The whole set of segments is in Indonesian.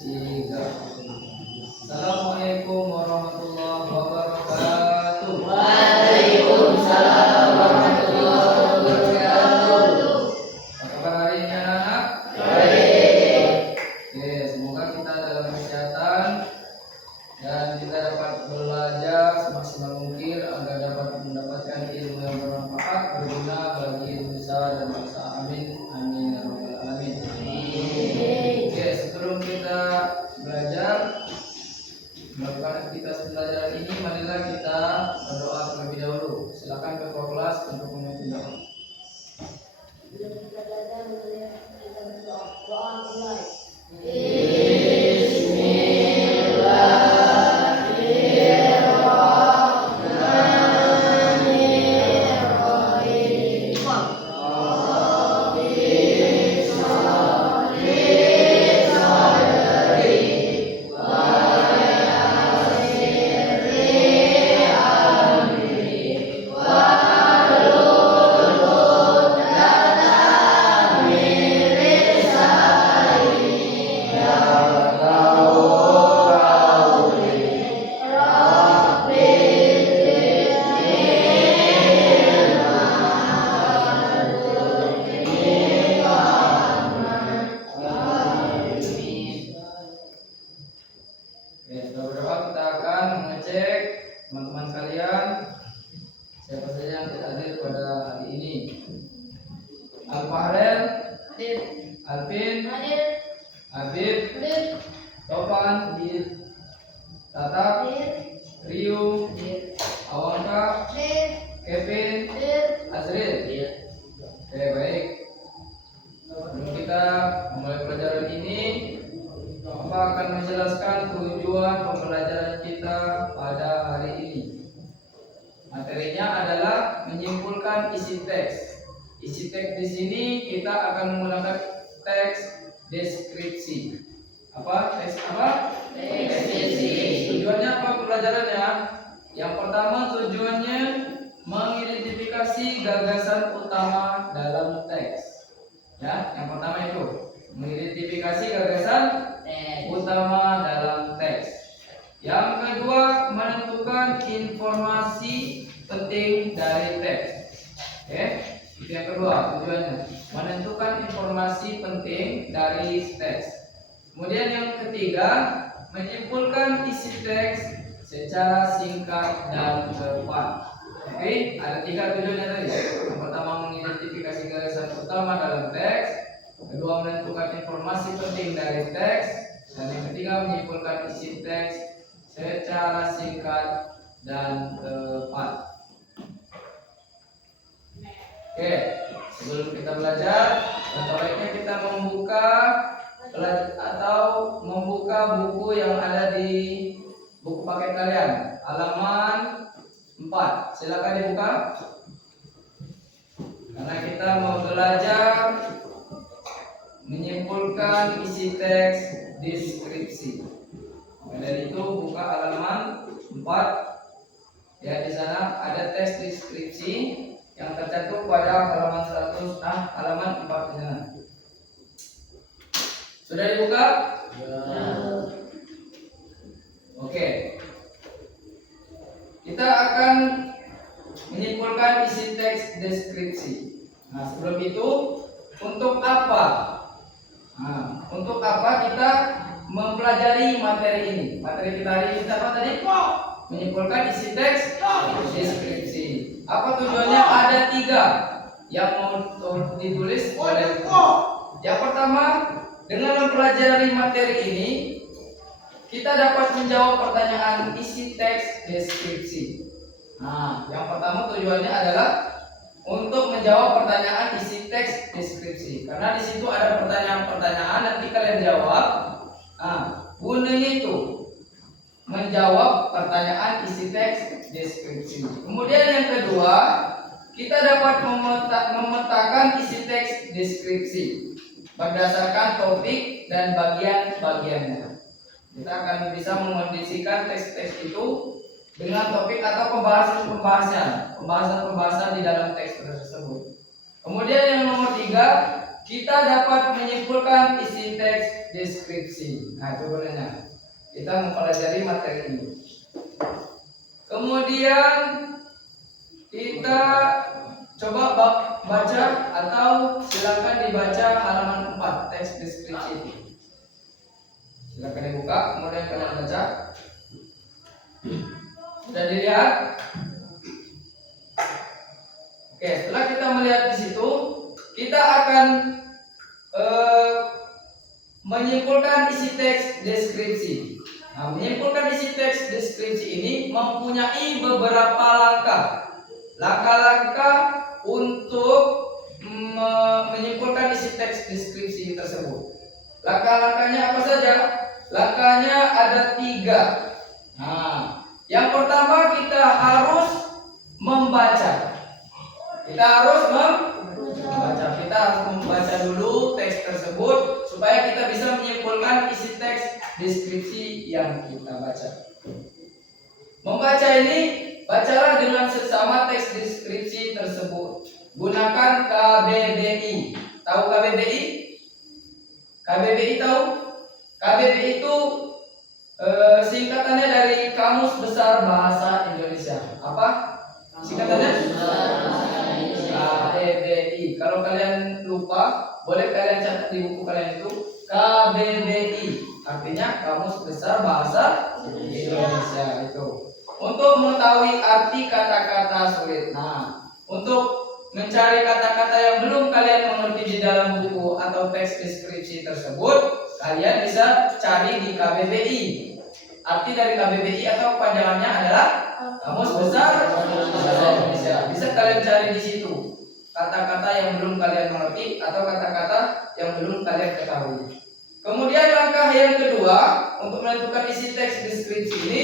Tiga. Assalamualaikum warahmatullahi wabarakatuh. Waalaikumsalam warahmatullahi wabarakatuh. Apa kabar hari ini anak-anak? Baik. Oke, semoga kita dalam kesehatan dan kita dapat belajar semaksimal mungkin agar dapat mendapatkan ilmu yang bermanfaat, berguna bagi nusa dan bangsa. Amin. Amin ya rabbal alamin. Oke, sebelum kita belajar melakukan aktivitas pembelajaran ini, marilah kita berdoa terlebih dahulu. Silakan ketua kelas untuk memimpin doa. Sebelum kita belajar, kita berdoa. Doa mulai. Setelah berdoa kita akan mengecek teman-teman kalian siapa saja yang tidak hadir pada hari ini. Al-Fahrel, Alvin, Habib, Topan, Tatap, Rio, Awanka, Kevin, Azril. Oke, baik. Sebelum kita memulai pelajaran ini, Bapak akan menjelaskan tujuan pembelajaran kita pada hari ini. Materinya adalah menyimpulkan isi teks. Isi teks di sini kita akan menggunakan teks deskripsi. Apa? Teks apa? Deskripsi. Tujuannya apa pembelajarannya? Yang pertama tujuannya mengidentifikasi gagasan utama dalam teks. Ya, yang pertama itu mengidentifikasi gagasan utama dalam teks. Yang kedua, menentukan informasi penting dari teks. Oke, itu yang kedua tujuannya, menentukan informasi penting dari teks. Kemudian yang ketiga, menyimpulkan isi teks secara singkat dan tepat. Oke, ada tiga tujuannya tadi. Yang pertama, mengidentifikasi gagasan utama dalam teks. Kedua, menentukan informasi penting dari teks. Dan yang ketiga, menyimpulkan isi teks secara singkat dan tepat. Oke, sebelum kita belajar, baiknya kita membuka buku yang ada di buku paket kalian, halaman 4. Silakan dibuka. Karena kita mau belajar menyimpulkan isi teks deskripsi. Dari itu buka halaman 4. Ya, di sana ada teks deskripsi yang tercantum pada halaman 4 di sana. Sudah dibuka? Ya. Oke. Kita akan menyimpulkan isi teks deskripsi. Nah, sebelum itu, untuk apa? Untuk apa kita mempelajari materi ini? Materi kita hari ini apa tadi? Menyimpulkan isi teks deskripsi. Apa tujuannya? Ada 3 yang mau ditulis oleh. Yang pertama, dengan mempelajari materi ini, kita dapat menjawab pertanyaan isi teks deskripsi. Nah, yang pertama tujuannya adalah untuk menjawab pertanyaan isi teks deskripsi. Karena di situ ada pertanyaan-pertanyaan nanti kalian jawab. Nah, gunanya itu menjawab pertanyaan isi teks deskripsi. Kemudian yang kedua, kita dapat memetakan isi teks deskripsi berdasarkan topik dan bagian-bagiannya. Kita akan bisa mengondisikan teks-teks itu dengan topik atau pembahasan di dalam teks tersebut. Kemudian yang nomor 3, kita dapat menyimpulkan isi teks deskripsi. Nah, itu benarnya. Kita mempelajari materi ini. Kemudian kita coba baca atau silakan dibaca halaman 4 teks deskripsi itu. Silakan dibuka, kemudian kalian baca. Sudah dilihat? Oke, setelah kita melihat di situ, kita akan menyimpulkan isi teks deskripsi. Nah, menyimpulkan isi teks deskripsi ini mempunyai beberapa langkah untuk menyimpulkan isi teks deskripsi tersebut. Langkah-langkahnya apa saja? Langkahnya ada 3. Nah, yang pertama kita harus membaca. Kita harus membaca dulu teks tersebut supaya kita bisa menyimpulkan isi teks deskripsi yang kita baca. Membaca ini, bacalah dengan sesama teks deskripsi tersebut. Gunakan KBBI. Tahu KBBI? KBBI tahu? KBBI itu singkatannya dari Kamus Besar Bahasa Indonesia. Apa singkatannya? KBBI. Kalau kalian lupa, boleh kalian catat di buku kalian itu KBBI. Artinya Kamus Besar Bahasa Indonesia itu. Untuk mengetahui arti kata-kata sulit. Nah, untuk mencari kata-kata yang belum kalian mengerti di dalam buku atau teks deskripsi tersebut, kalian bisa cari di KBBI. Arti dari KBBI atau kepanjangannya adalah Kamus Besar Bahasa Indonesia. Bisa kalian cari di situ kata-kata yang belum kalian mengerti atau kata-kata yang belum kalian ketahui. Kemudian langkah yang kedua untuk menentukan isi teks deskripsi ini,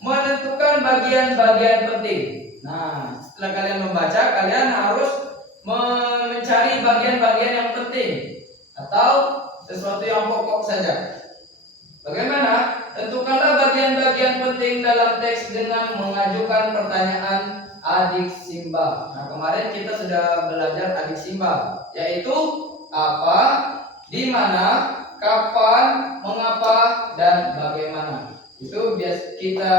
menentukan bagian-bagian penting. Nah, setelah kalian membaca, kalian harus mencari bagian-bagian yang penting atau sesuatu yang pokok saja. Bagaimana? Tentukanlah bagian-bagian penting dalam teks dengan mengajukan pertanyaan adiksimba. Nah, kemarin kita sudah belajar adiksimba, yaitu apa, di mana, kapan, mengapa, dan bagaimana. Itu biasa kita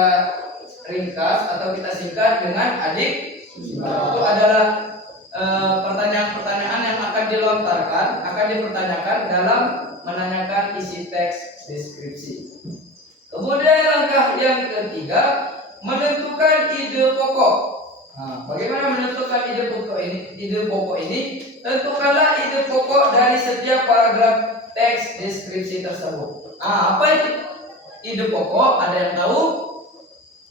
ringkas atau kita singkat dengan adiksimba. Itu adalah pertanyaan-pertanyaan yang akan dilontarkan, akan dipertanyakan dalam menanyakan isi teks deskripsi. Kemudian langkah yang ketiga, menentukan ide pokok. Nah, bagaimana menentukan ide pokok ini? Ide pokok ini, tentukanlah ide pokok dari setiap paragraf teks deskripsi tersebut. Apa itu ide pokok? Ada yang tahu?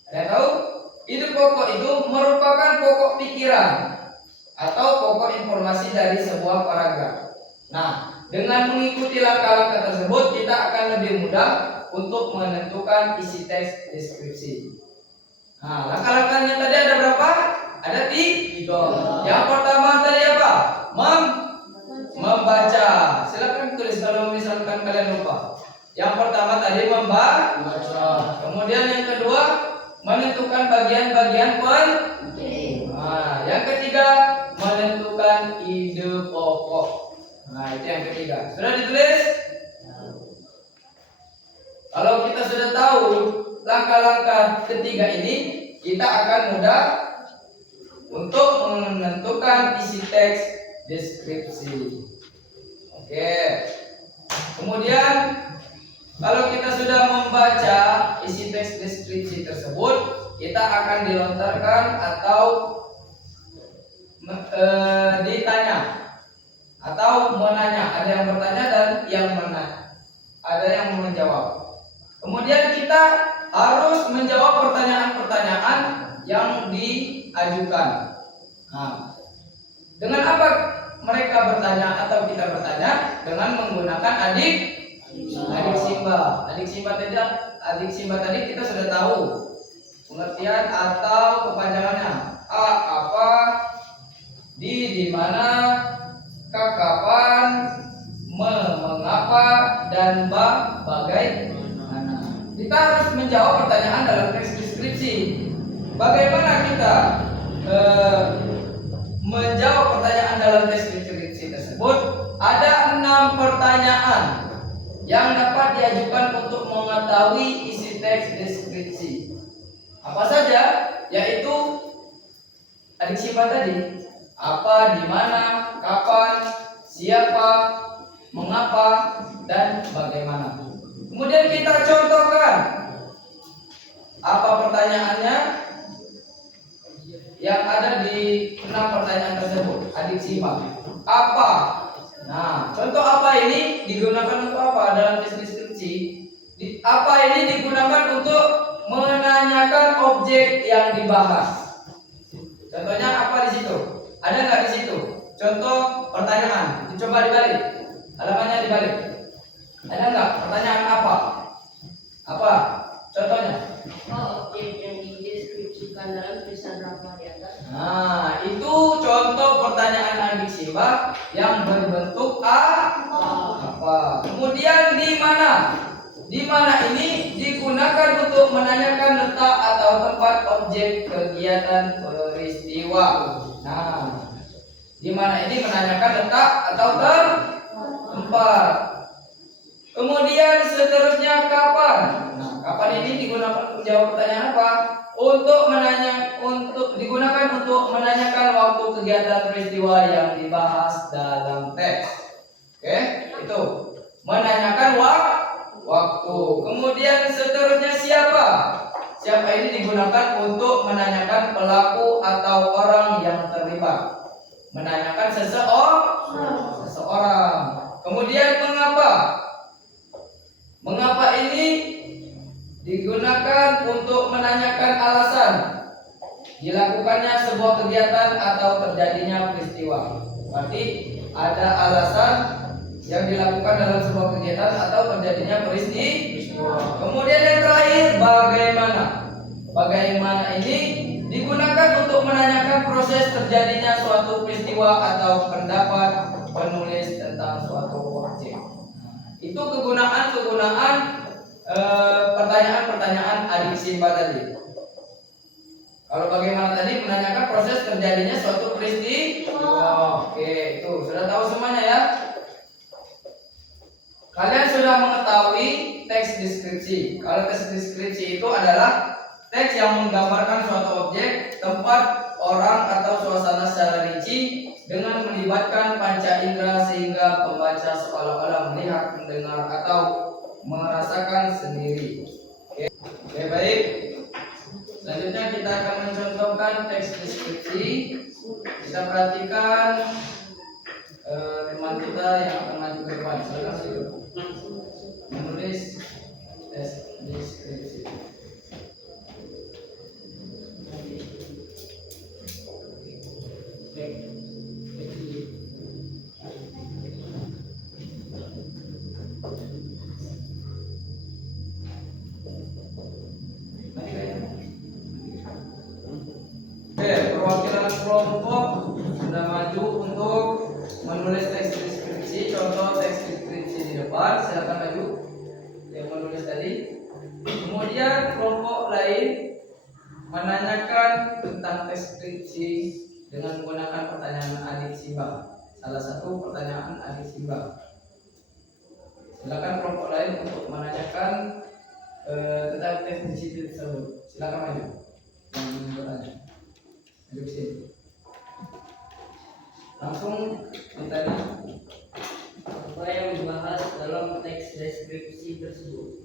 Ada yang tahu? Ide pokok itu merupakan pokok pikiran atau pokok informasi dari sebuah paragraf. Nah, dengan mengikuti langkah-langkah tersebut, kita akan lebih mudah untuk menentukan isi teks deskripsi. Nah, langkah-langkahnya tadi ada berapa? Ada 3. Yang pertama tadi apa? Membaca. Silakan tulis kalau misalkan kalian lupa. Yang pertama tadi membaca. Kemudian yang kedua, menentukan bagian-bagian penting. Nah, yang ketiga, menentukan ide pokok. Nah, itu yang ketiga. Sudah ditulis? Kalau kita sudah tahu langkah-langkah ketiga ini, kita akan mudah untuk menentukan isi teks deskripsi. Oke. Kemudian kalau kita sudah membaca isi teks deskripsi tersebut, kita akan dilontarkan atau ditanya atau menanya. Ada yang bertanya dan yang ada yang menjawab. Kemudian kita harus menjawab pertanyaan-pertanyaan yang diajukan. Nah, dengan apa mereka bertanya atau kita bertanya? Dengan menggunakan adiksimba. Adiksimba tadi kita sudah tahu pengertian atau kepanjangannya. A apa, di mana, K kapan, mengapa, dan bagaimana. Kita harus menjawab pertanyaan dalam teks deskripsi. Bagaimana kita menjawab pertanyaan dalam teks deskripsi tersebut? Ada pertanyaan yang dapat diajukan untuk mengetahui isi teks deskripsi. Apa saja? Yaitu adik sifat tadi. Apa, di mana, kapan, siapa, mengapa, dan bagaimana. Kemudian kita contohkan. Apa pertanyaannya? Yang ada di 6 pertanyaan tersebut. Adik simak. Apa? Nah, contoh apa ini digunakan untuk apa dalam tes deskripsi? Apa ini digunakan untuk menanyakan objek yang dibahas. Contohnya apa di situ? Ada nggak di situ? Contoh pertanyaan. Dicoba dibalik. Halamannya dibalik. Ada nggak pertanyaan apa? Apa? Contohnya? Objek yang dideskripsikan dalam tulisan Rafa di atas. Nah, itu contoh pertanyaan adik simak yang berbentuk apa. Kemudian di mana? Di mana ini digunakan untuk menanyakan letak atau tempat objek kegiatan peristiwa. Nah, di mana ini menanyakan letak atau tempat. Kemudian seterusnya kapan? Nah, kapan ini digunakan untuk jawab pertanyaan apa? Digunakan untuk menanyakan waktu kegiatan peristiwa yang dibahas dalam teks. Oke, itu menanyakan waktu. Kemudian seterusnya siapa? Siapa ini digunakan untuk menanyakan pelaku atau orang yang terlibat. Menanyakan seseorang. Kemudian mengapa? Mengapa ini digunakan untuk menanyakan alasan dilakukannya sebuah kegiatan atau terjadinya peristiwa. Berarti ada alasan yang dilakukan dalam sebuah kegiatan atau terjadinya peristiwa. Kemudian yang terakhir, bagaimana? Bagaimana ini digunakan untuk menanyakan proses terjadinya suatu peristiwa atau pendapat penulis tentang suatu objek. Itu kegunaan pertanyaan-pertanyaan adik simpa tadi. Kalau bagaimana tadi menanyakan proses terjadinya suatu peristiwa. Oke, itu sudah tahu semuanya ya. Kalian sudah mengetahui teks deskripsi. Kalau teks deskripsi itu adalah teks yang menggambarkan suatu objek, tempat, orang atau suasana secara rinci dengan melibatkan panca indera sehingga pembaca seolah-olah melihat, mendengar atau merasakan sendiri. Oke, baik. Selanjutnya kita akan mencontohkan teks deskripsi. Kita perhatikan teman kita yang akan maju ke depan. Silakan dulu menulis teks deskripsi. Perwakilan kelompok sudah maju untuk menulis teks deskripsi. Contoh teks deskripsi di depan, silakan maju yang menulis tadi. Kemudian kelompok lain menanyakan tentang teks deskripsi dengan menggunakan pertanyaan adik simbang. Salah satu pertanyaan adik simbang. Silakan kelompok lain untuk menanyakan tentang teks deskripsi tersebut. Silakan maju yang bertanya. Maju ke sini. Langsung ditanya. Apa yang dibahas dalam teks deskripsi tersebut?